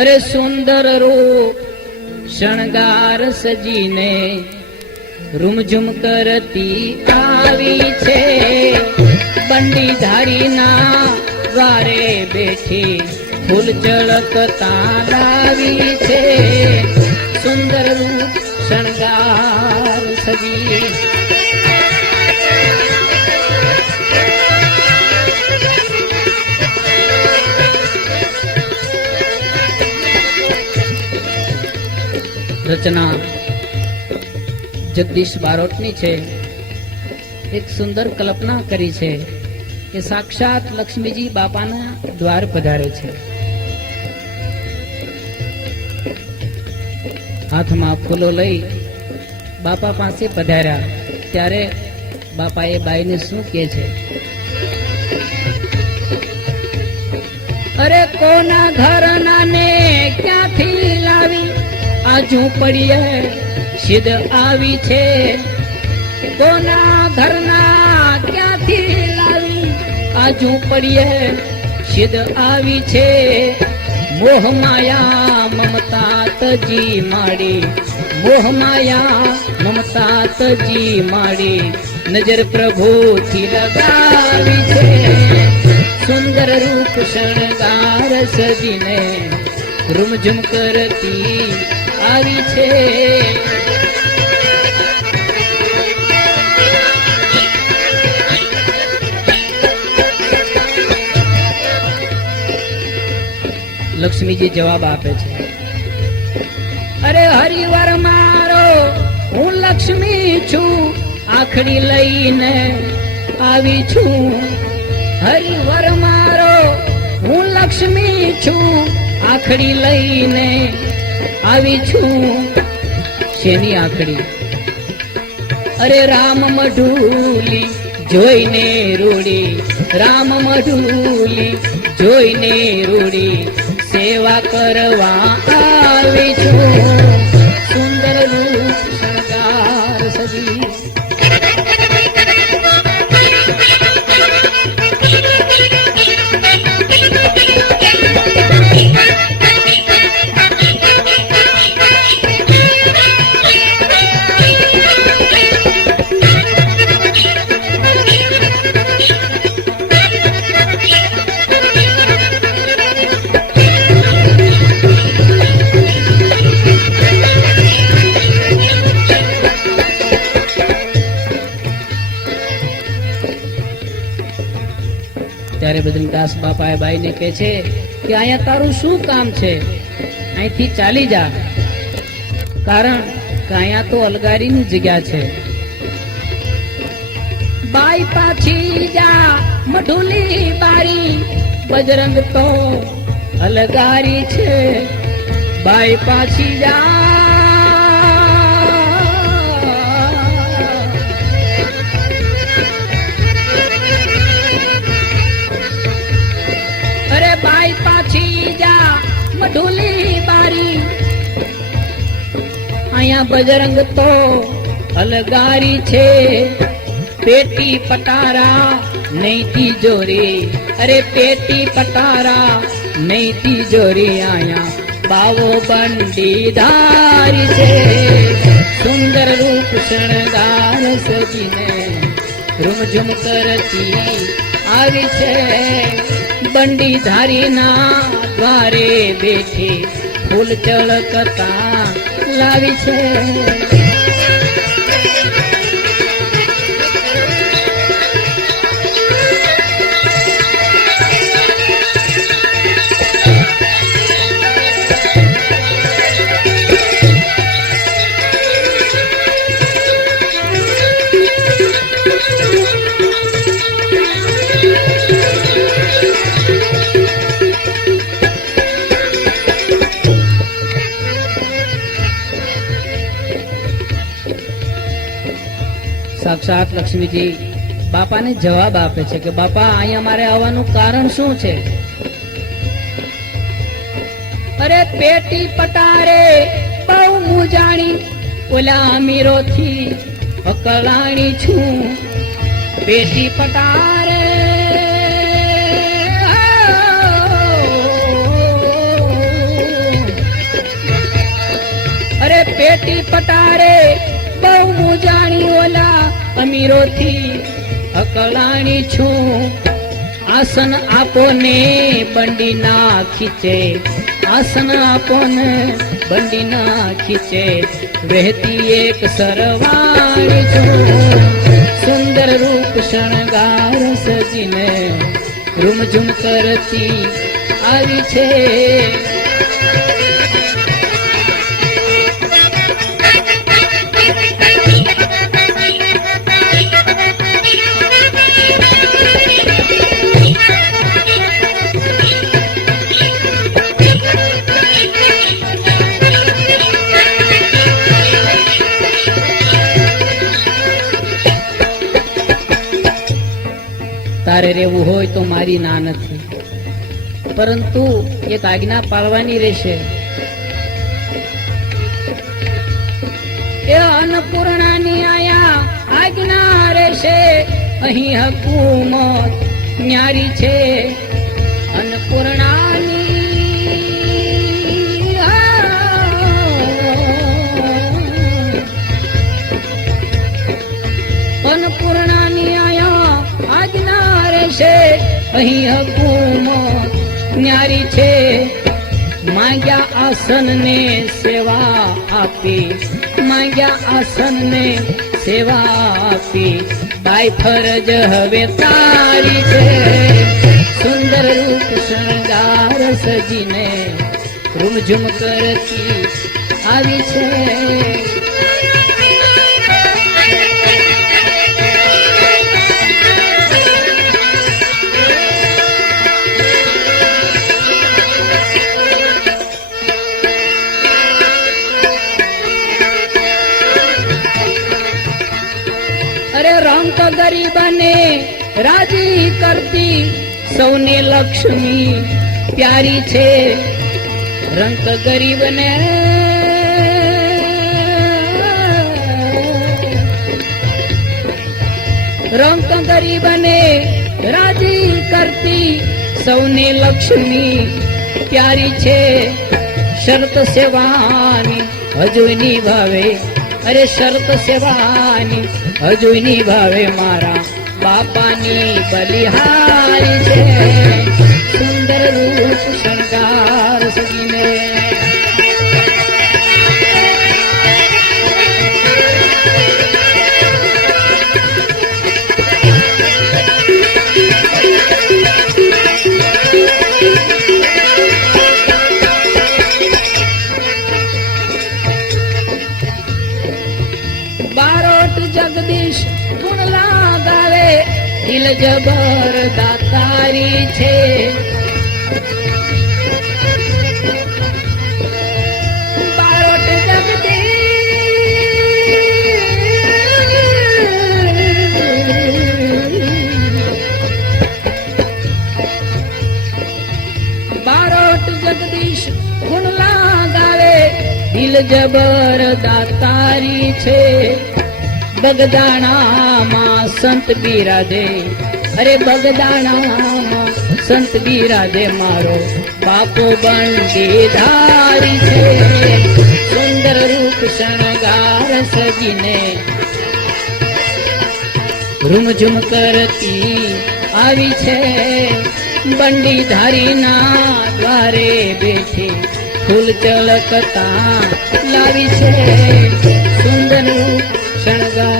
અરે સુંદર રૂપ, શણગાર સજીને રૂમઝુમ કરતી આવી છે. બંડી ધારીના વારે બેઠી ફૂલ ચળકતા લાવી છે. સુંદર રૂપ, શણગાર સજી રચના જગદીશ બારોટની છે. એક સુંદર કલ્પના કરી છે કે સાક્ષાત લક્ષ્મીજી બાપાના દ્વાર પધારે છે. હાથમાં ફૂલો લઈ બાપા પાસે પધાર્યા. ત્યારે બાપાએ બાઈને શું કહે છે? અરે કોના ઘરના ને લાવી આ ઝૂંપડીએ સિદ્ધ આવી છે. કોના ઘરના ક્યાંથી લાવી? આ ઝૂંપડીએ સિદ્ધ આવી છે. મોહ માયા મમતા તજી માડી. મોહ માયા મમતા તજી માડી. નજર પ્રભુથી લગાવી છે. સુંદર રૂપ શણગાર સજીને રૂમઝુમ કરતી આવી છે. લક્ષ્મીજી જવાબ આપે છે. અરે હરિવર મારો, હું લક્ષ્મી છું, આખડી લઈને આવી છું. હરિવર મારો, હું લક્ષ્મી છું, આખડી લઈને આવી છું. શેની આખડી? અરે રામ મઢુલી, જોઈને રૂડી. રામ મઢુલી, જોઈને રૂડી. સેવા કરવા આવી છું. ત્યારે બદ્રીદાસ બાપાએ બાઈને કહે છે કે અહીંયા તારું શું કામ છે? અહીંથી ચાલી જા. કારણ કે અહીંયા તો અલગારીની જગ્યા છે. બાઈ પાછી જા, મઢુલી બારી. બજરંગ તો અલગારી છે. બાઈ પાછી જા મઢુલી બારી, અહીંયા બજરંગ તો અલગારી છે. પેટી પટારા નહીં જોરી અરે પેટી પટારા નહીં જોરી અહીંયા બાવો બંડી ધારી છે. સુંદર રૂપ શણગાર સજીને રૂમઝુમ કરતી આવી છે. બંડી ધારીના દ્વારે બેઠી ફૂલ ચળકતા લાવી છે. સાત લક્ષ્મીજી બાપાને જવાબ આપે છે કે બાપા, અહીંયા મારે આવવાનું કારણ શું છે? અરે પેટી પટારે, બહુ હું જાણી, ઓલા અમીરો થી અકલાણી છું. પેટી પટારે, અરે પેટી પટારે, બહુ હું જાણી, ઓલા અમીરોથી અકળાણી છું. આસન આપો ને બંડી ના ખીચે. આસન આપો ને બંડી ના ખીચે. વહેતી એક સરવાણી છું. સુંદર રૂપ શણગાર સજીને રૂમઝુમ કરતી આવી છે. તારે રહેવું હોય તો મારી ના નથી. પરંતુ એક આજ્ઞા પાળવાની રહેશે. એ અન્નપૂર્ણાની આયા આજ્ઞા રહેશે. અહીં હકુમત ન્યારી છે. અહીં હકુમત ન્યારી છે. માંગ્યા આસન ને સેવા આપી માંગ્યા આસન ને સેવા આપી તાઈ ફરજ હવે તારી છે. સુંદર રૂપ શણગાર સજીને રૂમઝુમ કરતી આવી છે. અરે રામ તો ગરીબને રાજી કરતી સૌને લક્ષ્મી પ્યારી છે. રંગ ગરીબને રંગ ગરીબને રાજી કરતી સૌને લક્ષ્મી પ્યારી છે. શરત સેવાની હજુ નિભાવે. અરે શરત સેવાની હજુ નિભાવે મારા બાપાની બલિહારી છે. સુંદર રૂપ શણગાર સજીને દિલ જબર દાતારી છે. જગદીશ ગુણ લાગાવે દિલ જબર દાતારી છે. બગદાણામાં સંત બિરાજે. અરે બગદાણામાં સંત બિરાજે મારો બાપો બંડી ધારી છે. સુંદર રૂપ શણગાર સજીને રૂમઝુમ કરતી આવી છે. બંડી ધારીના દ્વારે બેઠી ફૂલ ચળકતા લાવી છે. Senegal.